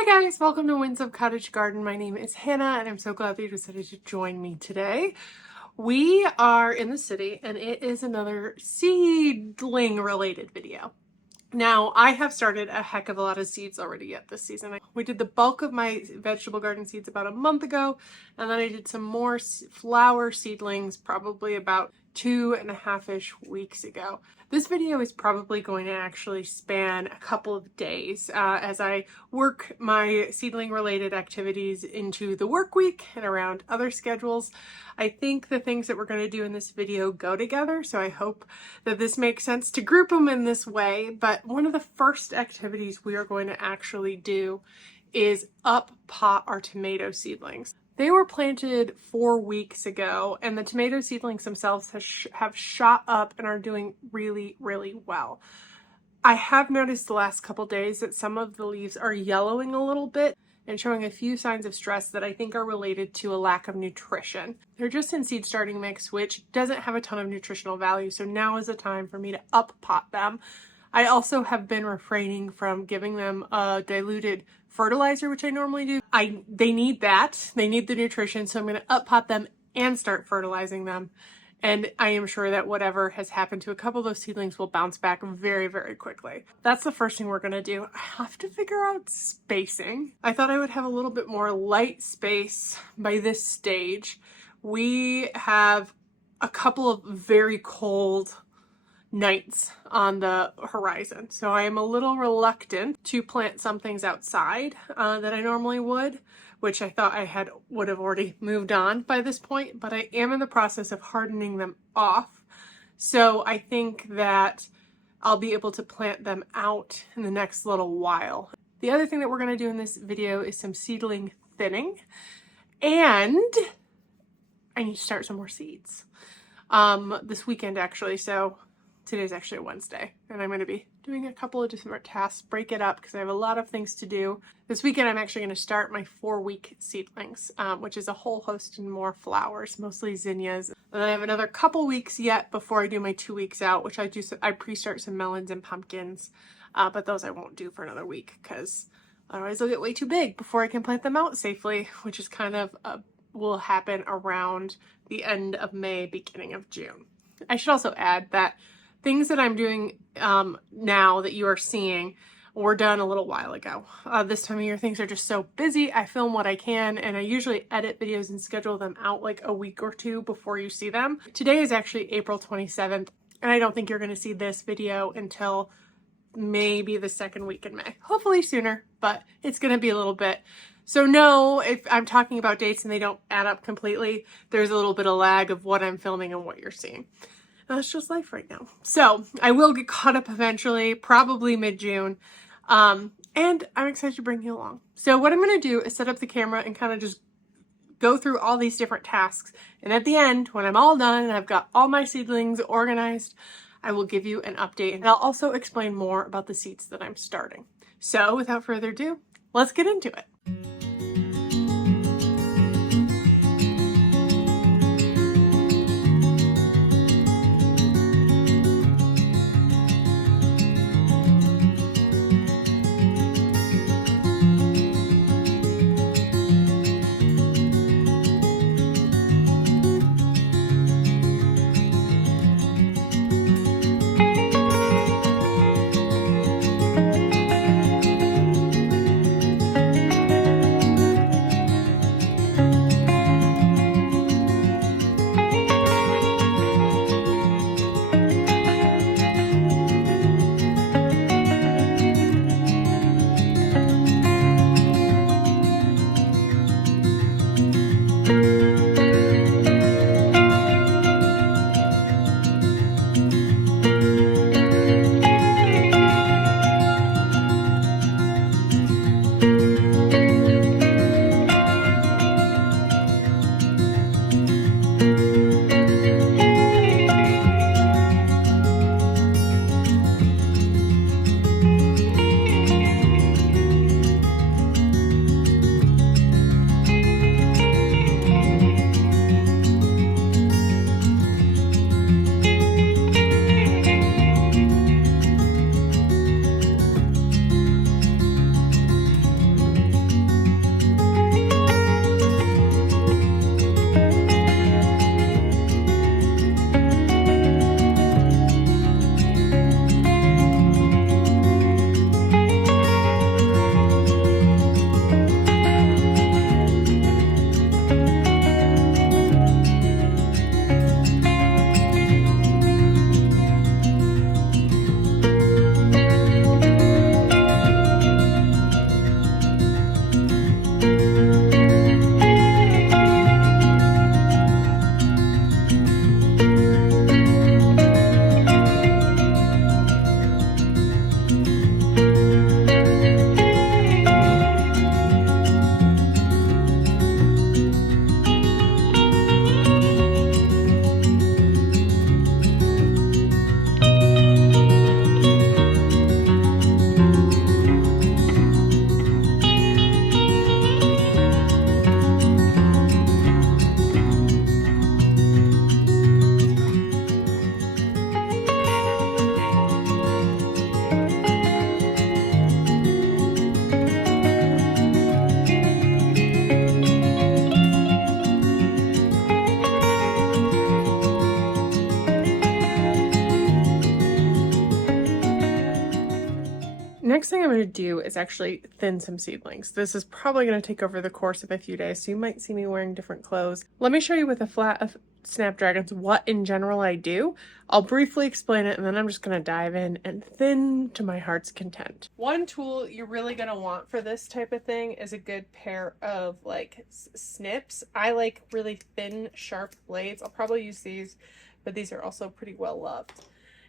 Hi guys, welcome to Windsome Cottage Garden. My name is Hannah and I'm so glad that you decided to join me today. We are in the city and it is another seedling related video. Now, I have started a heck of a lot of seeds already yet this season. We did the bulk of my vegetable garden seeds about a month ago, and then I did some more flower seedlings probably about 2.5-ish weeks ago. This video is probably going to actually span a couple of days as I work my seedling related activities into the work week and around other schedules. I think the things that we're going to do in this video go together, so I hope that this makes sense to group them in this way. But one of the first activities we are going to actually do is up pot our tomato seedlings. They were planted 4 weeks ago, and the tomato seedlings themselves have shot up and are doing really, really well. I have noticed the last couple days that some of the leaves are yellowing a little bit and showing a few signs of stress that I think are related to a lack of nutrition. They're just in seed starting mix, which doesn't have a ton of nutritional value, so now is the time for me to up pot them. I also have been refraining from giving them a diluted fertilizer, which I normally do. They need that. They need the nutrition, so I'm going to up pot them and start fertilizing them. And I am sure that whatever has happened to a couple of those seedlings will bounce back very, very quickly. That's the first thing we're going to do. I have to figure out spacing. I thought I would have a little bit more light space by this stage. We have a couple of very cold nights on the horizon, so I am a little reluctant to plant some things outside that I normally would, which I thought I would have already moved on by this point, but I am in the process of hardening them off, so I think that I'll be able to plant them out in the next little while. The other thing that we're going to do in this video is some seedling thinning, and I need to start some more seeds this weekend actually, so today's actually a Wednesday, and I'm going to be doing a couple of different tasks, break it up because I have a lot of things to do. This weekend I'm actually going to start my 4-week seedlings, which is a whole host and more flowers, mostly zinnias. And then I have another couple weeks yet before I do my 2 weeks out, which I pre-start some melons and pumpkins, but those I won't do for another week because otherwise they'll get way too big before I can plant them out safely, which is kind of will happen around the end of May, beginning of June. I should also add that things that I'm doing now that you are seeing were done a little while ago. This time of year, things are just so busy. I film what I can, and I usually edit videos and schedule them out like a week or two before you see them. Today is actually April 27th, and I don't think you're going to see this video until maybe the second week in May. Hopefully sooner, but it's going to be a little bit. So no, if I'm talking about dates and they don't add up completely, there's a little bit of lag of what I'm filming and what you're seeing. That's just life right now. So I will get caught up eventually, probably mid-June. And I'm excited to bring you along. So what I'm going to do is set up the camera and kind of just go through all these different tasks. And at the end, when I'm all done and I've got all my seedlings organized, I will give you an update. And I'll also explain more about the seeds that I'm starting. So without further ado, let's get into it. to do is actually thin some seedlings. This is probably going to take over the course of a few days, so you might see me wearing different clothes. Let me show you with a flat of snapdragons what in general I do. I'll briefly explain it, and then I'm just going to dive in and thin to my heart's content. One tool you're really going to want for this type of thing is a good pair of like snips. I like really thin, sharp blades. I'll probably use these, but these are also pretty well loved.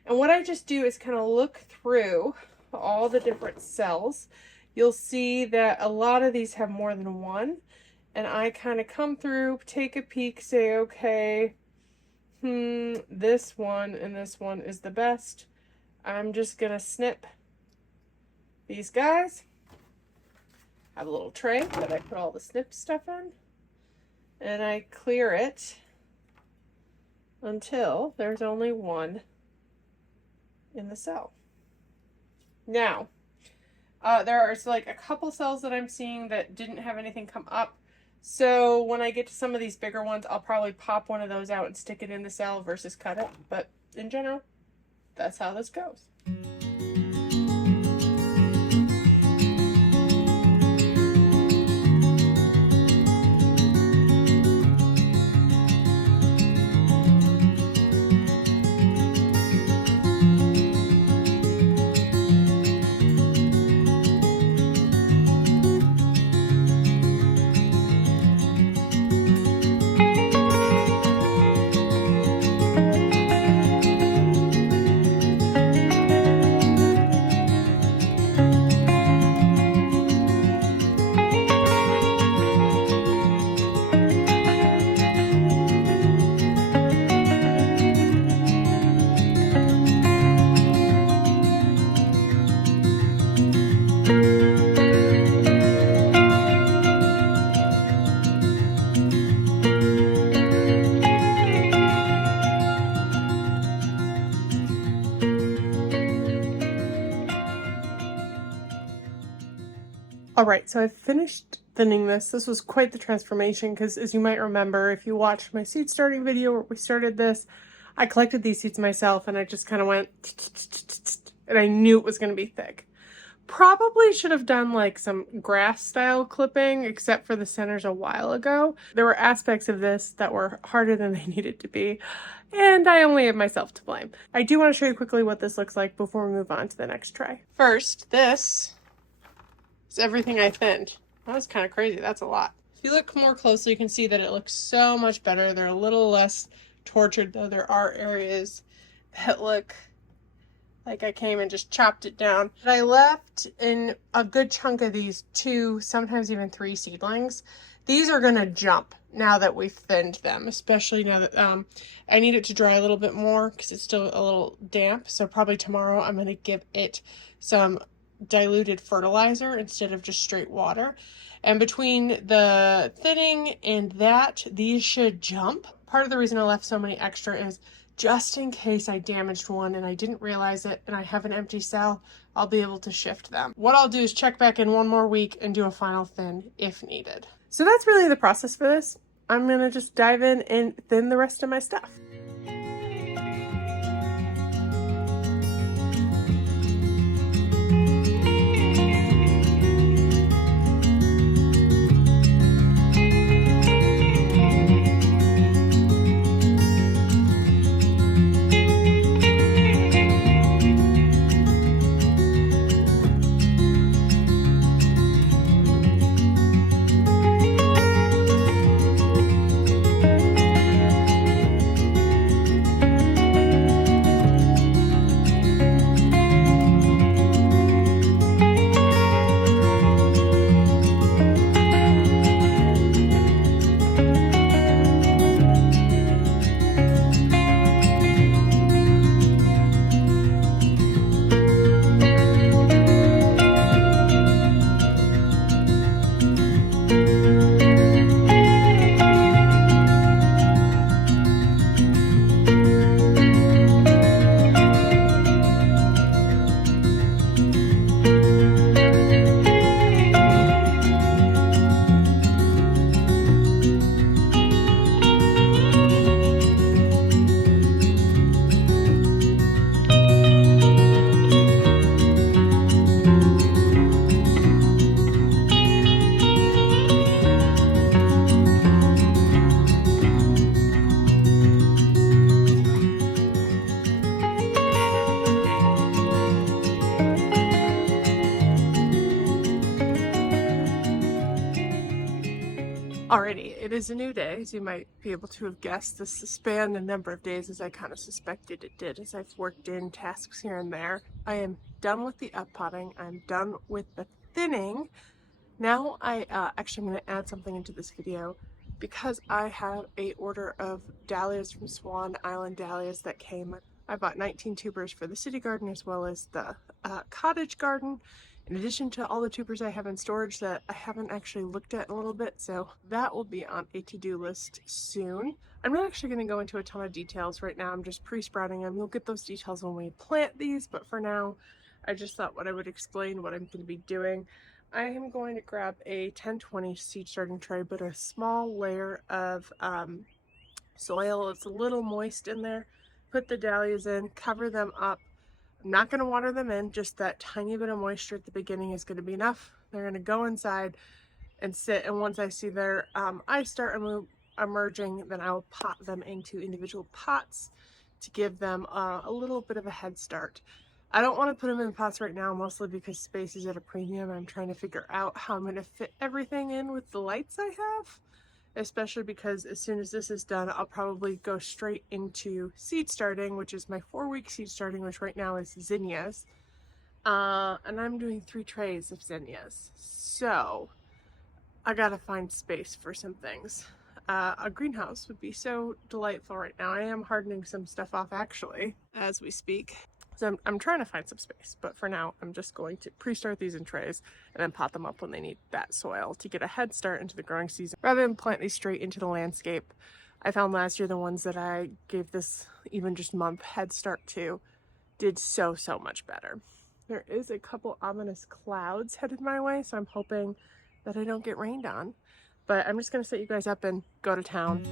And what I just do is kind of look through all the different cells. You'll see that a lot of these have more than one. And I kind of come through, take a peek, say, okay, this one and this one is the best. I'm just going to snip these guys. I have a little tray that I put all the snip stuff in. And I clear it until there's only one in the cell. Now, there are like a couple cells that I'm seeing that didn't have anything come up. So when I get to some of these bigger ones, I'll probably pop one of those out and stick it in the cell versus cut it. But in general, that's how this goes. Alright, so I've finished thinning this. This was quite the transformation because, as you might remember, if you watched my seed starting video where we started this, I collected these seeds myself and I just kind of went and I knew it was going to be thick. Probably should have done like some grass style clipping, except for the centers a while ago. There were aspects of this that were harder than they needed to be, and I only have myself to blame. I do want to show you quickly what this looks like before we move on to the next tray. First, this is everything I thinned. That was kind of crazy. That's a lot. If you look more closely, you can see that it looks so much better. They're a little less tortured, though there are areas that look like I came and just chopped it down. But I left in a good chunk of these 2, sometimes even 3 seedlings. These are gonna jump now that we've thinned them, especially now that I need it to dry a little bit more because it's still a little damp. So probably tomorrow I'm gonna give it some diluted fertilizer instead of just straight water. And between the thinning and that, these should jump. Part of the reason I left so many extra is just in case I damaged one and I didn't realize it and I have an empty cell, I'll be able to shift them. What I'll do is check back in one more week and do a final thin if needed. So that's really the process for this. I'm gonna just dive in and thin the rest of my stuff. Alrighty, it is a new day, as you might be able to have guessed. This spanned a number of days, as I kind of suspected it did, as I've worked in tasks here and there. I am done with the uppotting. I'm done with the thinning. Now actually I'm going to add something into this video because I have a order of dahlias from Swan Island Dahlias that came. I bought 19 tubers for the city garden as well as the cottage garden, in addition to all the tubers I have in storage that I haven't actually looked at in a little bit, so that will be on a to-do list soon. I'm not actually going to go into a ton of details right now. I'm just pre-sprouting them. You'll get those details when we plant these, but for now I just thought I would explain what I'm going to be doing. I am going to grab a 1020 seed starting tray, but a small layer of soil. It's a little moist in there. Put the dahlias in, cover them up. I'm not going to water them in, just that tiny bit of moisture at the beginning is going to be enough. They're going to go inside and sit, and once I see their eyes start emerging, then I will pot them into individual pots to give them a little bit of a head start. I don't want to put them in pots right now, mostly because space is at a premium. I'm trying to figure out how I'm going to fit everything in with the lights I have, especially because as soon as this is done, I'll probably go straight into seed starting, which is my 4-week seed starting, which right now is zinnias. And I'm doing 3 trays of zinnias. So I gotta find space for some things. A greenhouse would be so delightful right now. I am hardening some stuff off actually as we speak. So I'm trying to find some space, but for now I'm just going to pre-start these in trays and then pot them up when they need that soil to get a head start into the growing season rather than plant these straight into the landscape. I found last year the ones that I gave this even just month head start to did so much better. There is a couple ominous clouds headed my way, so I'm hoping that I don't get rained on. But I'm just going to set you guys up and go to town.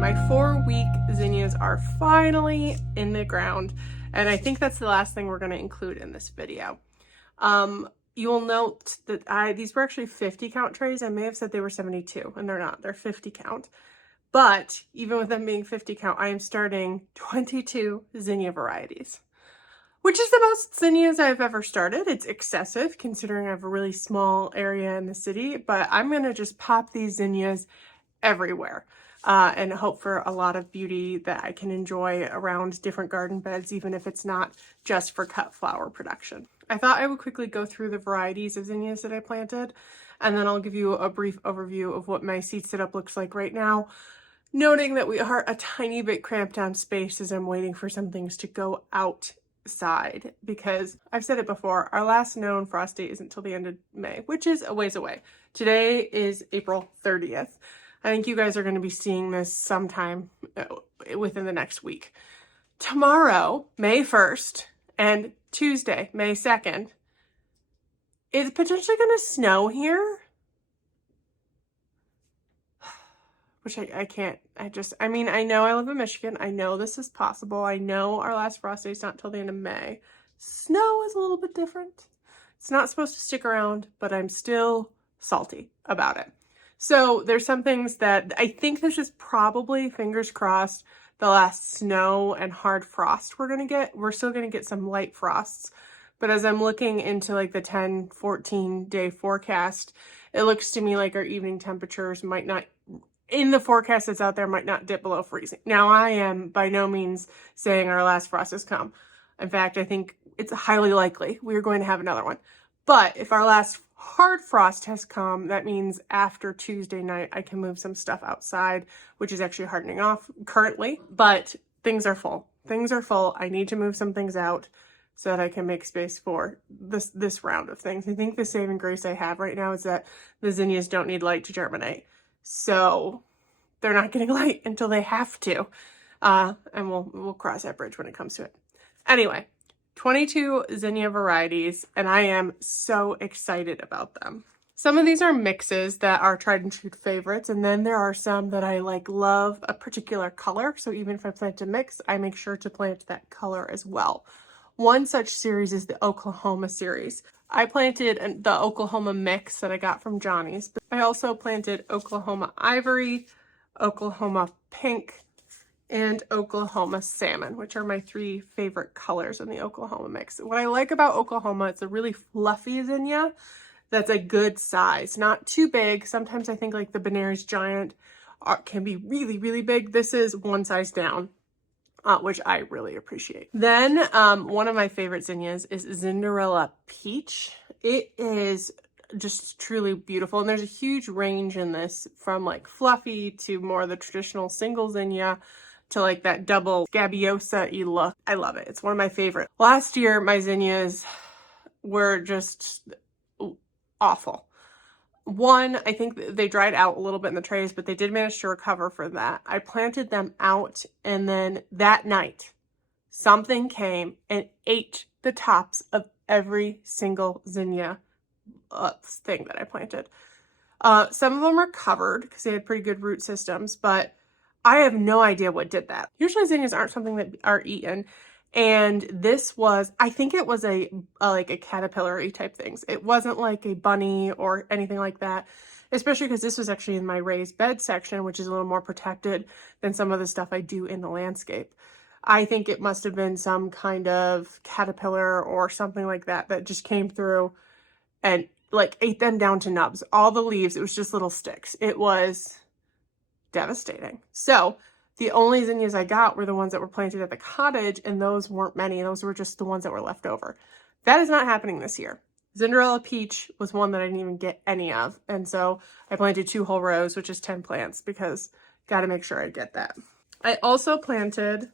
my 4-week zinnias are finally in the ground, and I think that's the last thing we're going to include in this video. You'll note that these were actually 50 count trays. I may have said they were 72, and they're not. They're 50 count. But even with them being 50 count, I am starting 22 zinnia varieties, which is the most zinnias I've ever started. It's excessive considering I have a really small area in the city, but I'm going to just pop these zinnias everywhere and hope for a lot of beauty that I can enjoy around different garden beds, even if it's not just for cut flower production. I thought I would quickly go through the varieties of zinnias that I planted, and then I'll give you a brief overview of what my seed setup looks like right now, noting that we are a tiny bit cramped on space as I'm waiting for some things to go outside, because I've said it before, our last known frost date isn't until the end of May, which is a ways away. Today is April 30th. I think you guys are going to be seeing this sometime within the next week. Tomorrow, May 1st, and Tuesday, May 2nd, it's potentially going to snow here. Which I can't, I mean, I know I live in Michigan. I know this is possible. I know our last frost day is not till the end of May. Snow is a little bit different. It's not supposed to stick around, but I'm still salty about it. So there's some things that I think this is probably, fingers crossed, the last snow and hard frost we're going to get. We're still going to get some light frosts. But as I'm looking into like the 10, 14 day forecast, it looks to me like our evening temperatures might not, in the forecast that's out there, might not dip below freezing. Now, I am by no means saying our last frost has come. In fact, I think it's highly likely we're going to have another one. But if our last hard frost has come, that means after Tuesday night, I can move some stuff outside, which is actually hardening off currently. But things are full. Things are full. I need to move some things out so that I can make space for this round of things. I think the saving grace I have right now is that the zinnias don't need light to germinate. So they're not getting light until they have to. And we'll cross that bridge when it comes to it. Anyway, 22 zinnia varieties, and I am so excited about them. Some of these are mixes that are tried and true favorites, and then there are some that I love a particular color. So even if I plant a mix, I make sure to plant that color as well. One such series is the Oklahoma series. I planted the Oklahoma mix that I got from Johnny's, but I also planted Oklahoma Ivory, Oklahoma Pink, and Oklahoma Salmon, which are my 3 favorite colors in the Oklahoma mix. What I like about Oklahoma, it's a really fluffy zinnia that's a good size, not too big. Sometimes I think like the Benares Giant can be really, really big. This is one size down, which I really appreciate. Then one of my favorite zinnias is Cinderella Peach. It is just truly beautiful, and there's a huge range in this from like fluffy to more of the traditional single zinnia to like that double scabiosa-y look. I love it. It's one of my favorite. Last year, my zinnias were just awful. One, I think they dried out a little bit in the trays, but they did manage to recover for that. I planted them out, and then that night, something came and ate the tops of every single zinnia thing that I planted. Some of them are covered because they had pretty good root systems, but I have no idea what did that. Usually zinnias aren't something that are eaten. And this was, I think it was like a caterpillar-y type things. It wasn't like a bunny or anything like that, especially because this was actually in my raised bed section, which is a little more protected than some of the stuff I do in the landscape. I think it must have been some kind of caterpillar or something like that that just came through and like ate them down to nubs. All the leaves, it was just little sticks. It was devastating. So the only zinnias I got were the ones that were planted at the cottage, and those weren't many. Those were just the ones that were left over. That is not happening this year. Cinderella Peach was one that I didn't even get any of, and so I planted 2 whole rows, which is 10 plants, because got to make sure I get that. I also planted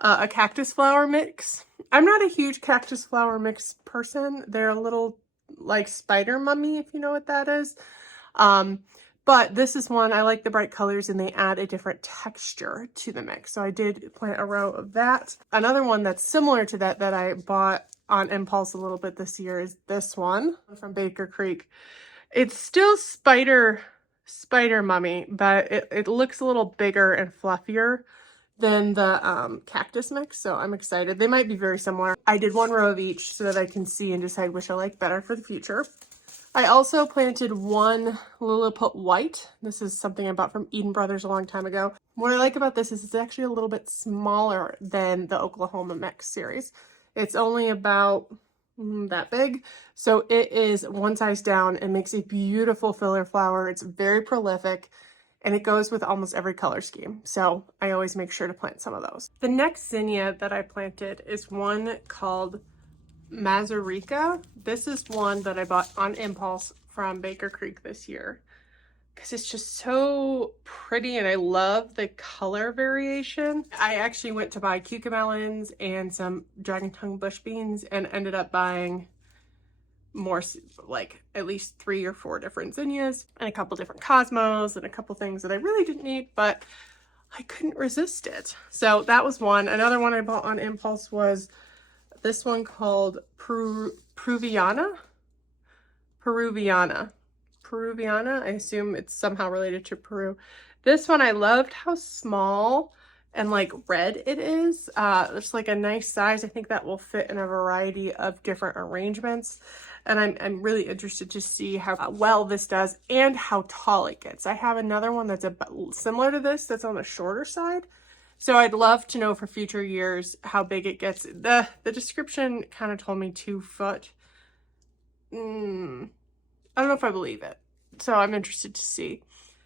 a cactus flower mix. I'm not a huge cactus flower mix person. They're a little like spider mummy, if you know what that is. But this is one, I like the bright colors and they add a different texture to the mix. So I did plant a row of that. Another one that's similar to that that I bought on impulse a little bit this year is this one from Baker Creek. It's still spider spider mummy, but it looks a little bigger and fluffier than the cactus mix, so I'm excited. They might be very similar. I did one row of each so that I can see and decide which I like better for the future. I also planted one Lilliput White. This is something I bought from Eden Brothers a long time ago. What I like about this is it's actually a little bit smaller than the Oklahoma Mix series. It's only about that big, so it is one size down and makes a beautiful filler flower. It's very prolific, and it goes with almost every color scheme, so I always make sure to plant some of those. The next zinnia that I planted is one called Mazurika. This is one that I bought on impulse from Baker Creek this year because it's just so pretty and I love the color variation. I actually went to buy cucamelons and some dragon tongue bush beans and ended up buying more, like at least 3 or 4 different zinnias and a couple different cosmos and a couple things that I really didn't need, but I couldn't resist it. So that was one. Another one I bought on impulse was this one called Peruviana. I assume it's somehow related to Peru. This one, I loved how small and like red it is. It's like a nice size. I think that will fit in a variety of different arrangements. And I'm really interested to see how well this does and how tall it gets. I have another one that's similar to this that's on the shorter side. So I'd love to know for future years how big it gets. The description kind of told me 2 foot. I don't know if I believe it. So I'm interested to see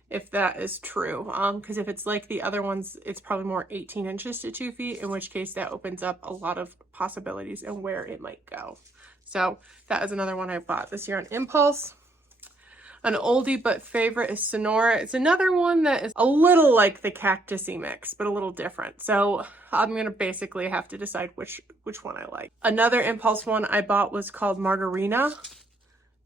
if that is true. Because if it's like the other ones, it's probably more 18 inches to 2 feet, in which case that opens up a lot of possibilities and where it might go. So that is another one I bought this year on impulse. An oldie but favorite is Sonora. It's another one that is a little like the cactusy mix, but a little different. So I'm gonna basically have to decide which one I like. Another impulse one I bought was called Margarina.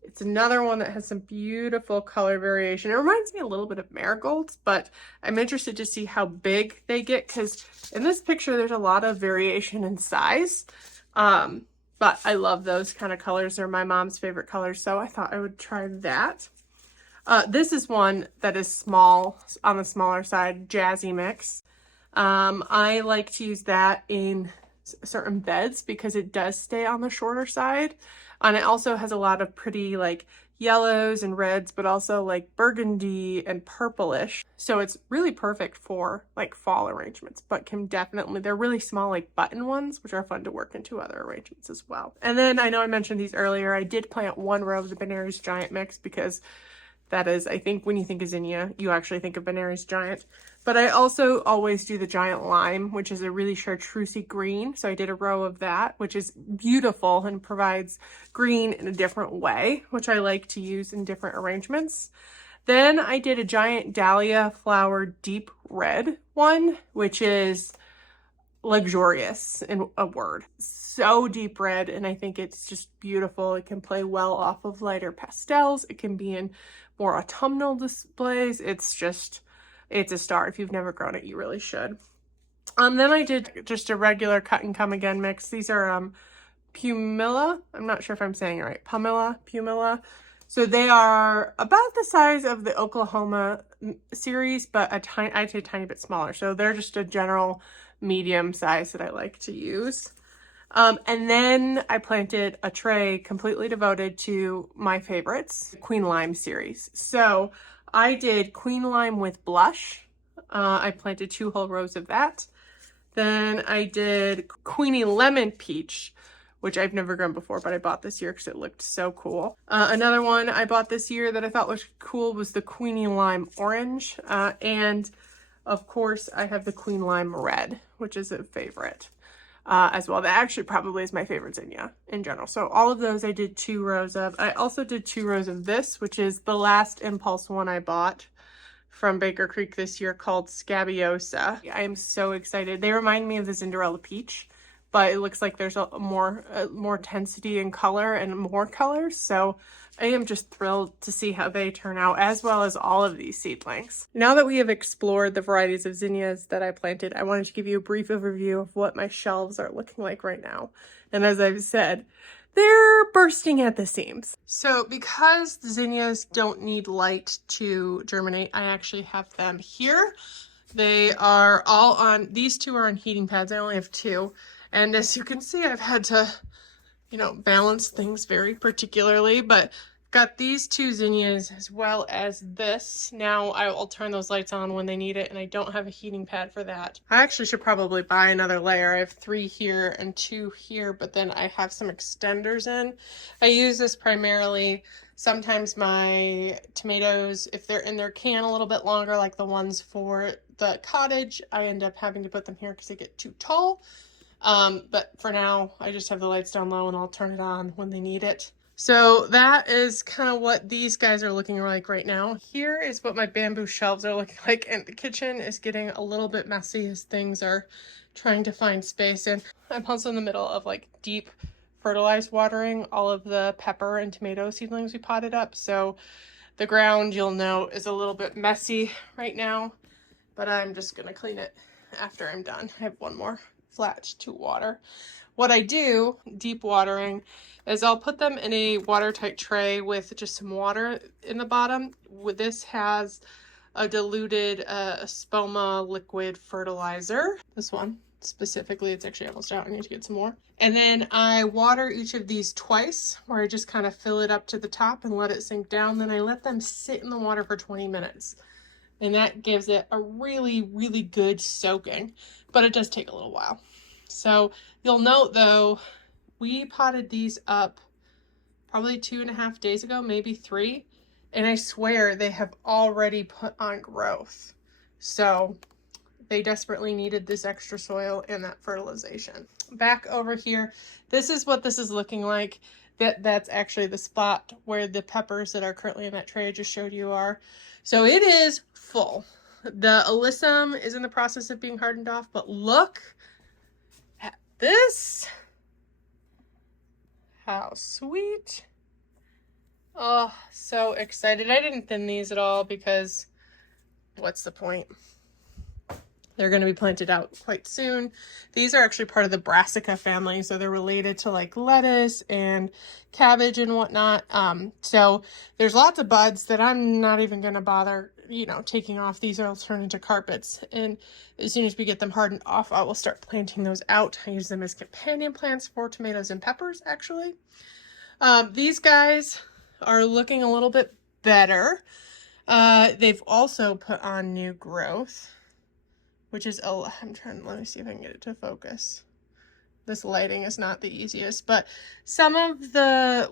It's another one that has some beautiful color variation. It reminds me a little bit of marigolds, but I'm interested to see how big they get because in this picture there's a lot of variation in size. But I love those kind of colors. They're my mom's favorite colors, so I thought I would try that. This is one that is small, on the smaller side, Jazzy Mix. I like to use that in certain beds because it does stay on the shorter side. And it also has a lot of pretty like yellows and reds, but also like burgundy and purplish. So it's really perfect for like fall arrangements, but can definitely, they're really small like button ones, which are fun to work into other arrangements as well. And then I know I mentioned these earlier. I did plant 1 row of the Benary's Giant Mix because that is, I think when you think of zinnia, you actually think of Benary's Giant. But I also always do the Giant Lime, which is a really chartreusey green. So I did a row of that, which is beautiful and provides green in a different way, which I like to use in different arrangements. Then I did a Giant Dahlia Flower Deep Red one, which is luxurious in a word. So deep red, and I think it's just beautiful. It can play well off of lighter pastels. It can be in more autumnal displays. It's a star. If you've never grown it, you really should. Then I did just a regular cut and come again mix. These are Pumila. I'm not sure if I'm saying it right. Pumila. So they are about the size of the Oklahoma series, but I'd say a tiny bit smaller. So they're just a general medium size that I like to use. And then I planted a tray completely devoted to my favorites, Queen Lime series. So I did Queen Lime with Blush. I planted 2 whole rows of that. Then I did Queenie Lemon Peach, which I've never grown before, but I bought this year because it looked so cool. Another one I bought this year that I thought was cool was the Queenie Lime Orange. And of course, I have the Queen Lime Red, which is a favorite as well. That actually probably is my favorite zinnia in general. So all of those I did 2 rows of. I also did 2 rows of this, which is the last impulse one I bought from Baker Creek this year called Scabiosa. I am so excited. They remind me of the Cinderella Peach, but it looks like there's a more intensity in color and more colors. So I am just thrilled to see how they turn out, as well as all of these seedlings. Now that we have explored the varieties of zinnias that I planted, I wanted to give you a brief overview of what my shelves are looking like right now. And as I've said, they're bursting at the seams. So because the zinnias don't need light to germinate, I actually have them here. They are all on, these two are on heating pads. I only have two. And as you can see, I've had to, you know, balance things very particularly, but got these two zinnias as well as this. Now I will turn those lights on when they need it, and I don't have a heating pad for that. I actually should probably buy another layer. I have 3 here and 2 here, but then I have some extenders in. I use this primarily. Sometimes my tomatoes, if they're in their can a little bit longer, like the ones for the cottage, I end up having to put them here because they get too tall. But for now, I just have the lights down low and I'll turn it on when they need it. So that is kind of what these guys are looking like right now. Here is what my bamboo shelves are looking like, and the kitchen is getting a little bit messy as things are trying to find space. And I'm also in the middle of like deep fertilized watering all of the pepper and tomato seedlings we potted up. So the ground, you'll note, is a little bit messy right now, but I'm just gonna clean it after I'm done. I have one more flat to water. What I do, deep watering, is I'll put them in a watertight tray with just some water in the bottom. This has a diluted Spoma liquid fertilizer. This one specifically, it's actually almost out. I need to get some more. And then I water each of these twice, where I just kind of fill it up to the top and let it sink down. Then I let them sit in the water for 20 minutes. And that gives it a really, really good soaking, but it does take a little while. So you'll note though, we potted these up probably 2.5 days ago, maybe 3. And I swear they have already put on growth. So they desperately needed this extra soil and that fertilization. Back over here, this is what this is looking like. That's actually the spot where the peppers that are currently in that tray I just showed you are. So it is full. The alyssum is in the process of being hardened off, but look at this. How sweet. Oh, so excited. I didn't thin these at all because what's the point? They're going to be planted out quite soon. These are actually part of the brassica family, so they're related to like lettuce and cabbage and whatnot. So there's lots of buds that I'm not even going to bother, you know, taking off. These will turn into carpets, and as soon as we get them hardened off, I will start planting those out. I use them as companion plants for tomatoes and peppers, actually. These guys are looking a little bit better. They've also put on new growth, which is, let me see if I can get it to focus. This lighting is not the easiest, but some of the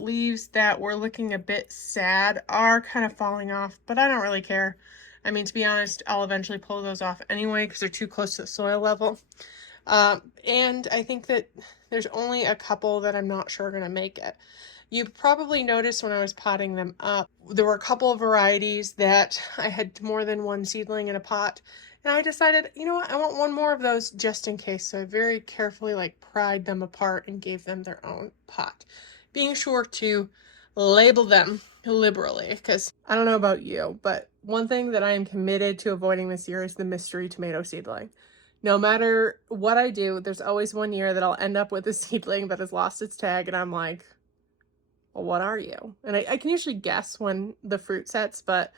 leaves that were looking a bit sad are kind of falling off, but I don't really care. I mean, to be honest, I'll eventually pull those off anyway because they're too close to the soil level. And I think that there's only a couple that I'm not sure are going to make it. You probably noticed when I was potting them up, there were a couple of varieties that I had more than one seedling in a pot. And I decided, you know what, I want one more of those just in case. So I very carefully like pried them apart and gave them their own pot, being sure to label them liberally, because I don't know about you, but one thing that I am committed to avoiding this year is the mystery tomato seedling. No matter what I do, there's always one year that I'll end up with a seedling that has lost its tag, and I'm like, well, what are you? And I can usually guess when the fruit sets, but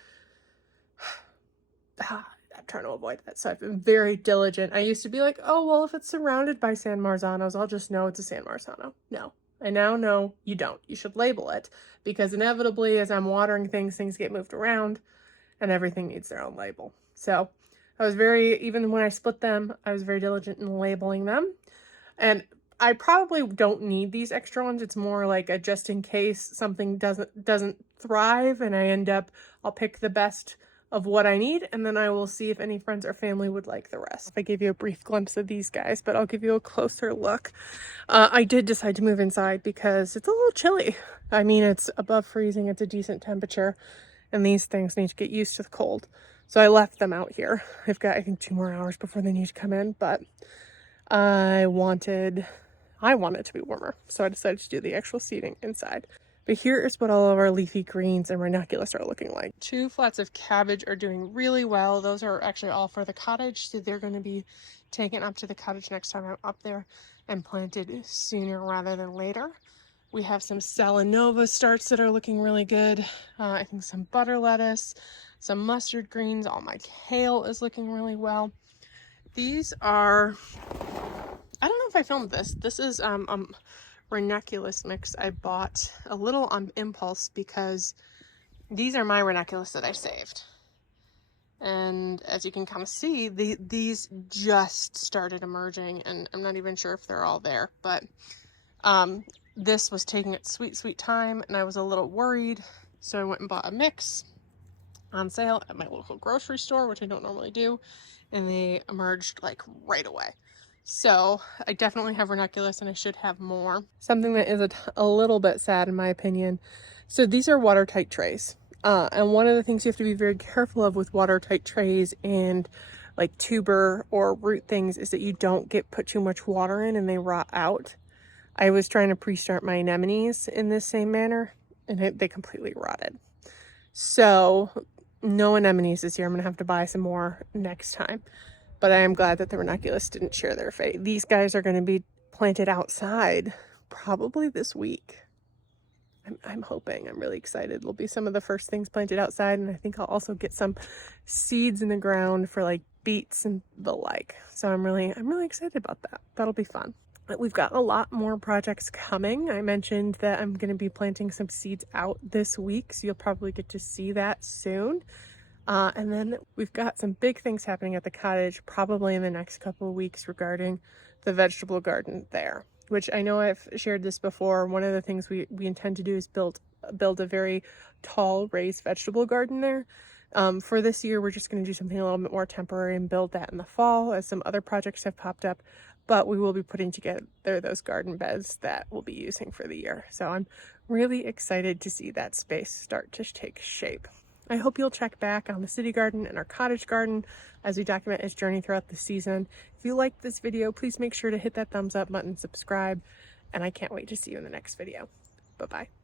I'm trying to avoid that. So I've been very diligent. I used to be like, oh, well, if it's surrounded by San Marzanos, I'll just know it's a San Marzano. No, I now know you don't. You should label it, because inevitably as I'm watering things, things get moved around and everything needs their own label. So I was even when I split them, I was very diligent in labeling them. And I probably don't need these extra ones. It's more like a just in case something doesn't thrive and I'll pick the best of what I need, and then I will see if any friends or family would like the rest. I gave you a brief glimpse of these guys, but I'll give you a closer look. I did decide to move inside because it's a little chilly. I mean, it's above freezing, it's a decent temperature, and these things need to get used to the cold. So I left them out here. I've got, I think, 2 more hours before they need to come in, but I wanted it to be warmer, so I decided to do the actual seeding inside. But here is what all of our leafy greens and ranunculus are looking like. 2 flats of cabbage are doing really well. Those are actually all for the cottage, so they're going to be taken up to the cottage next time I'm up there. and planted sooner rather than later. We have some Salanova starts that are looking really good. I think some butter lettuce, some mustard greens. All my kale is looking really well. These are, I don't know if I filmed this. This is ranunculus mix I bought a little on impulse because these are my ranunculus that I saved. And as you can kind of see, these just started emerging, and I'm not even sure if they're all there, but this was taking its sweet time, and I was a little worried, so I went and bought a mix on sale at my local grocery store, which I don't normally do, and they emerged like right away. So I definitely have ranunculus, and I should have more. Something that is a little bit sad in my opinion. So these are watertight trays. And one of the things you have to be very careful of with watertight trays and like tuber or root things is that you don't put too much water in and they rot out. I was trying to pre-start my anemones in this same manner, and they completely rotted. So no anemones this year. I'm gonna have to buy some more next time. But I am glad that the ranunculus didn't share their fate. These guys are gonna be planted outside probably this week. I'm hoping. I'm really excited. It'll be some of the first things planted outside, and I think I'll also get some seeds in the ground for like beets and the like. So I'm really excited about that. That'll be fun. We've got a lot more projects coming. I mentioned that I'm going to be planting some seeds out this week, so you'll probably get to see that soon. And then we've got some big things happening at the cottage probably in the next couple of weeks regarding the vegetable garden there, which I know I've shared this before. One of the things we intend to do is build a very tall raised vegetable garden there. For this year, we're just going to do something a little bit more temporary and build that in the fall as some other projects have popped up. But we will be putting together those garden beds that we'll be using for the year. So I'm really excited to see that space start to take shape. I hope you'll check back on the city garden and our cottage garden as we document its journey throughout the season. If you liked this video, please make sure to hit that thumbs up button, subscribe, and I can't wait to see you in the next video. Bye-bye.